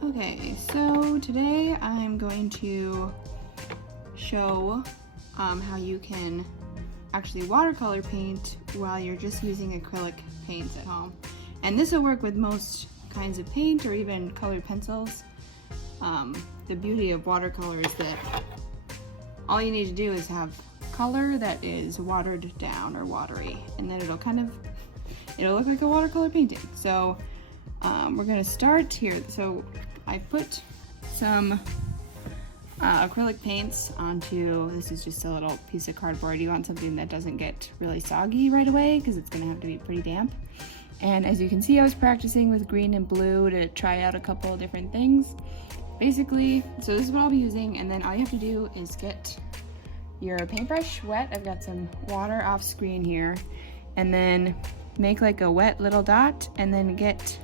Okay, so today I'm going to show how you can actually watercolor paint while you're just using acrylic paints at home. And this will work with most kinds of paint or even colored pencils. The beauty of watercolor is that all you need to do is have color that is watered down or watery, and then it'll look like a watercolor painting. So we're gonna start here. So I put some acrylic paints onto, this is just a little piece of cardboard. You want something that doesn't get really soggy right away because it's gonna have to be pretty damp. And as you can see, I was practicing with green and blue to try out a couple of different things. Basically, so this is what I'll be using, and then all you have to do is get your paintbrush wet. I've got some water off screen here, and then make like a wet little dot, and then get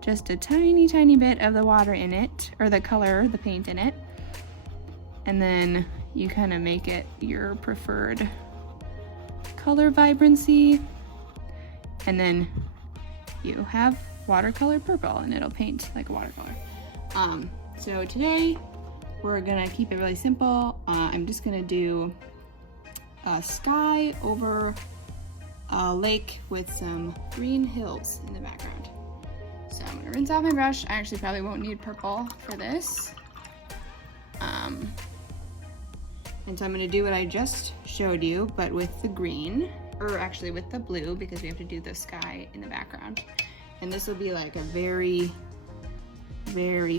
just a tiny bit of the water in it, or the color, the paint in it, and then you kind of make it your preferred color vibrancy, and then you have watercolor purple, and it'll paint like a watercolor. So today we're gonna keep it really simple. I'm just gonna do a sky over a lake with some green hills in the background. So I'm gonna rinse off my brush. I actually probably won't need purple for this. And so I'm gonna do what I just showed you, but with the green, or actually with the blue, because we have to do the sky in the background. And this will be like a very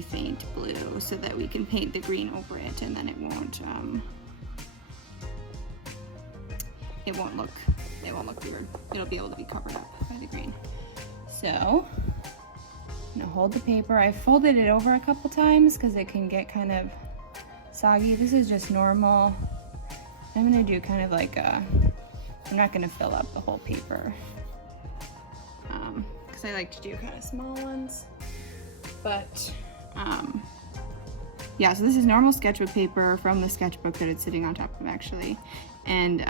faint blue so that we can paint the green over it, and then it won't look weird. It'll be able to be covered up by the green. So I'm gonna hold the paper. I folded it over a couple times because it can get kind of soggy. This is just normal. I'm gonna do kind of like I'm not gonna fill up the whole paper because I like to do kind of small ones. But yeah, so this is normal sketchbook paper from the sketchbook that it's sitting on top of, actually. And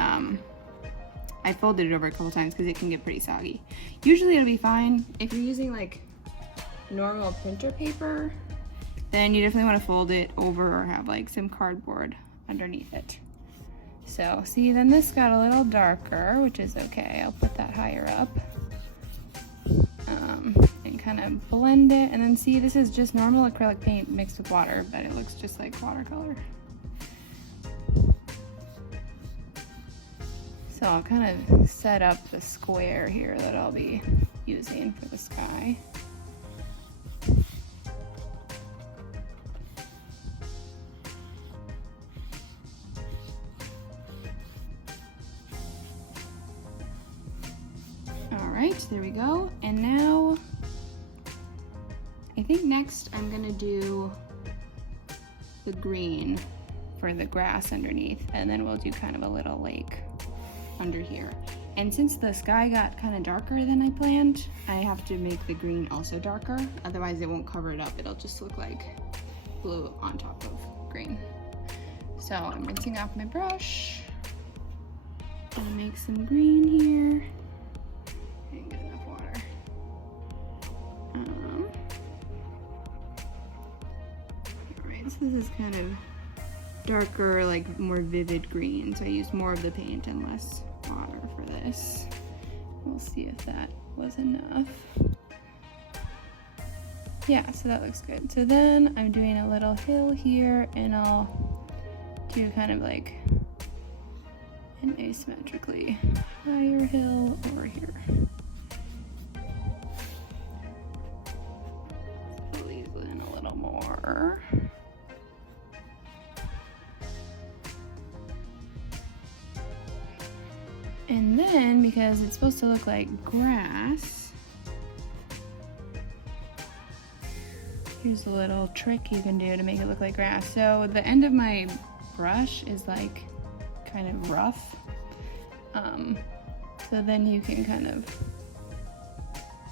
I folded it over a couple times because it can get pretty soggy. Usually it'll be fine. If you're using like normal printer paper, then you definitely want to fold it over or have like some cardboard underneath it. So see, then this got a little darker, which is okay. I'll put that higher up. And kind of blend it, and then see, this is just normal acrylic paint mixed with water, but it looks just like watercolor. So I'll kind of set up the square here that I'll be using for the sky. All right, there we go. And now I think next I'm gonna do the green for the grass underneath, and then we'll do kind of a little lake under here. And since the sky got kind of darker than I planned, I have to make the green also darker, otherwise it won't cover it up. It'll just look like blue on top of green. So I'm rinsing off my brush. Gonna make some green here. Didn't get enough water. Alright, so this is kind of darker, like more vivid green, so I used more of the paint and less water for this. We'll see if that was enough. Yeah, so that looks good. So then I'm doing a little hill here, and I'll do kind of like an asymmetrically higher hill over here. Squeeze in a little more. And then, because it's supposed to look like grass, here's a little trick you can do to make it look like grass. So the end of my brush is like kind of rough. So then you can kind of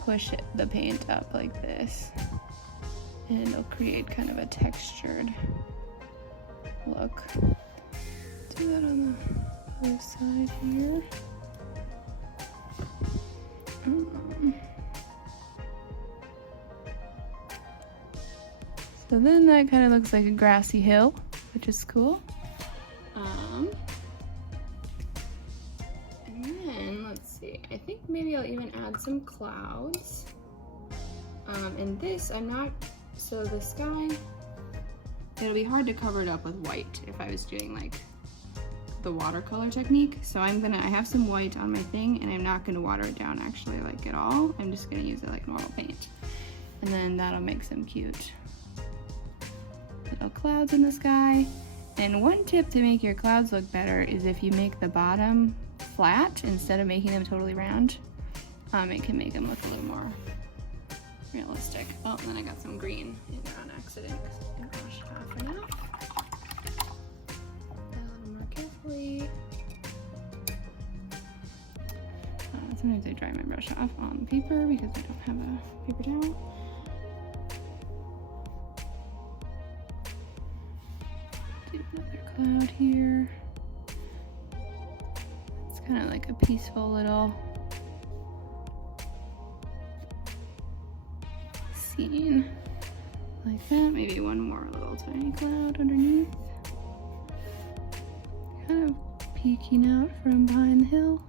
push the paint up like this, and it'll create kind of a textured look. Do that on the other side here. So then that kind of looks like a grassy hill, which is cool. And then, let's see, I think maybe I'll even add some clouds. And this, so the sky, it'll be hard to cover it up with white if I was doing like the watercolor technique. So I have some white on my thing, and I'm not gonna water it down actually like at all. I'm just gonna use it like normal paint. And then that'll make some cute little clouds in the sky. And one tip to make your clouds look better is if you make the bottom flat instead of making them totally round. It can make them look a little more realistic. Oh, and then I got some green in there on accident because I didn't wash it off enough. A little more carefully. Sometimes I dry my brush off on paper because I don't have a paper towel. Do another cloud here. It's kind of like a peaceful little scene like that. Maybe one more little tiny cloud underneath, kind of peeking out from behind the hill.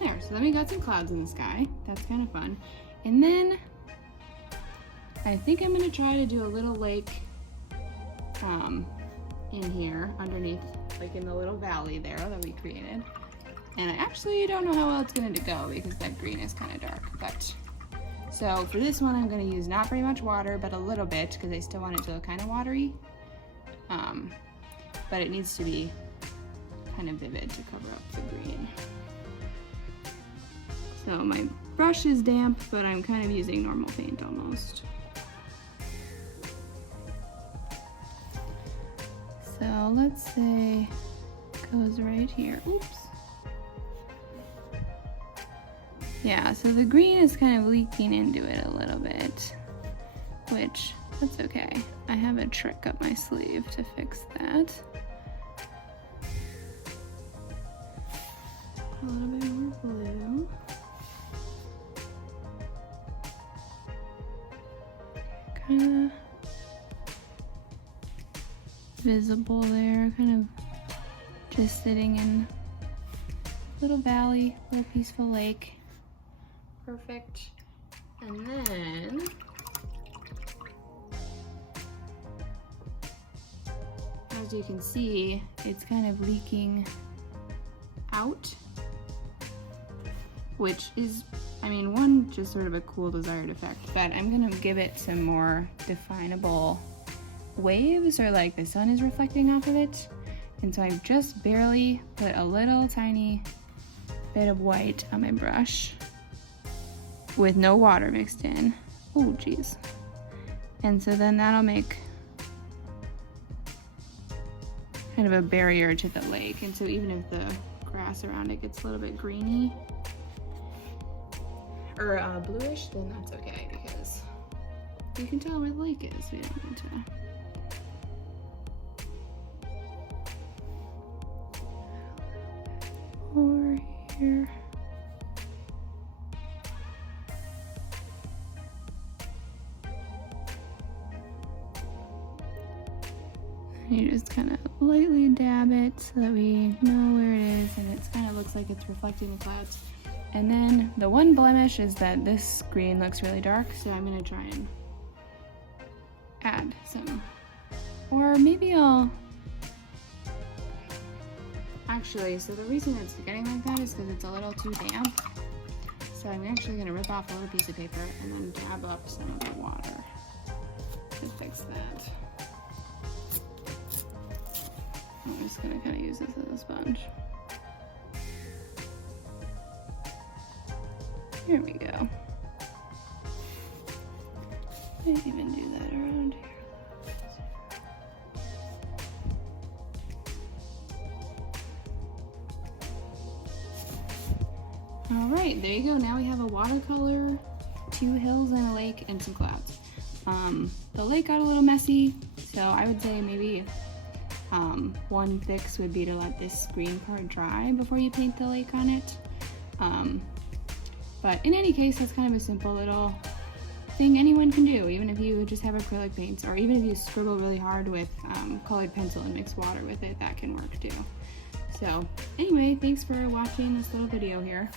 There, so then we got some clouds in the sky. That's kind of fun. And then I think I'm gonna try to do a little lake in here underneath, like in the little valley there that we created. And I actually don't know how well it's going to go because that green is kind of dark. But so for this one, I'm going to use not very much water, but a little bit because I still want it to look kind of watery. But it needs to be kind of vivid to cover up the green. So my brush is damp, but I'm kind of using normal paint almost. So let's say it goes right here. Oops. Yeah, so the green is kind of leaking into it a little bit, which, that's okay. I have a trick up my sleeve to fix that. A little bit more blue. Kind of visible there, kind of just sitting in a little valley, little peaceful lake. Perfect. And then as you can see, it's kind of leaking out, which is, I mean, one, just sort of a cool desired effect, but I'm gonna give it some more definable waves, or like the sun is reflecting off of it. And so I've just barely put a little tiny bit of white on my brush with no water mixed in. Oh geez. And so then that'll make kind of a barrier to the lake. And so even if the grass around it gets a little bit greeny or bluish, then that's okay because you can tell where the lake is. We don't need to. More here. You just kind of lightly dab it so that we know where it is, and it kind of looks like it's reflecting the clouds. And then the one blemish is that this green looks really dark, so I'm going to try and add some, or maybe I'll actually, so the reason it's getting like that is because it's a little too damp. So I'm actually going to rip off a little piece of paper and then dab up some of the water to fix that. I'm just going to kind of use this as a sponge. Here we go. Might even do that around here. All right, there you go. Now we have a watercolor, 2 hills and a lake and some clouds. The lake got a little messy, so I would say maybe one fix would be to let this green part dry before you paint the lake on it. But in any case, that's kind of a simple little thing anyone can do, even if you just have acrylic paints, or even if you scribble really hard with colored pencil and mix water with it, that can work too. So anyway, thanks for watching this little video here.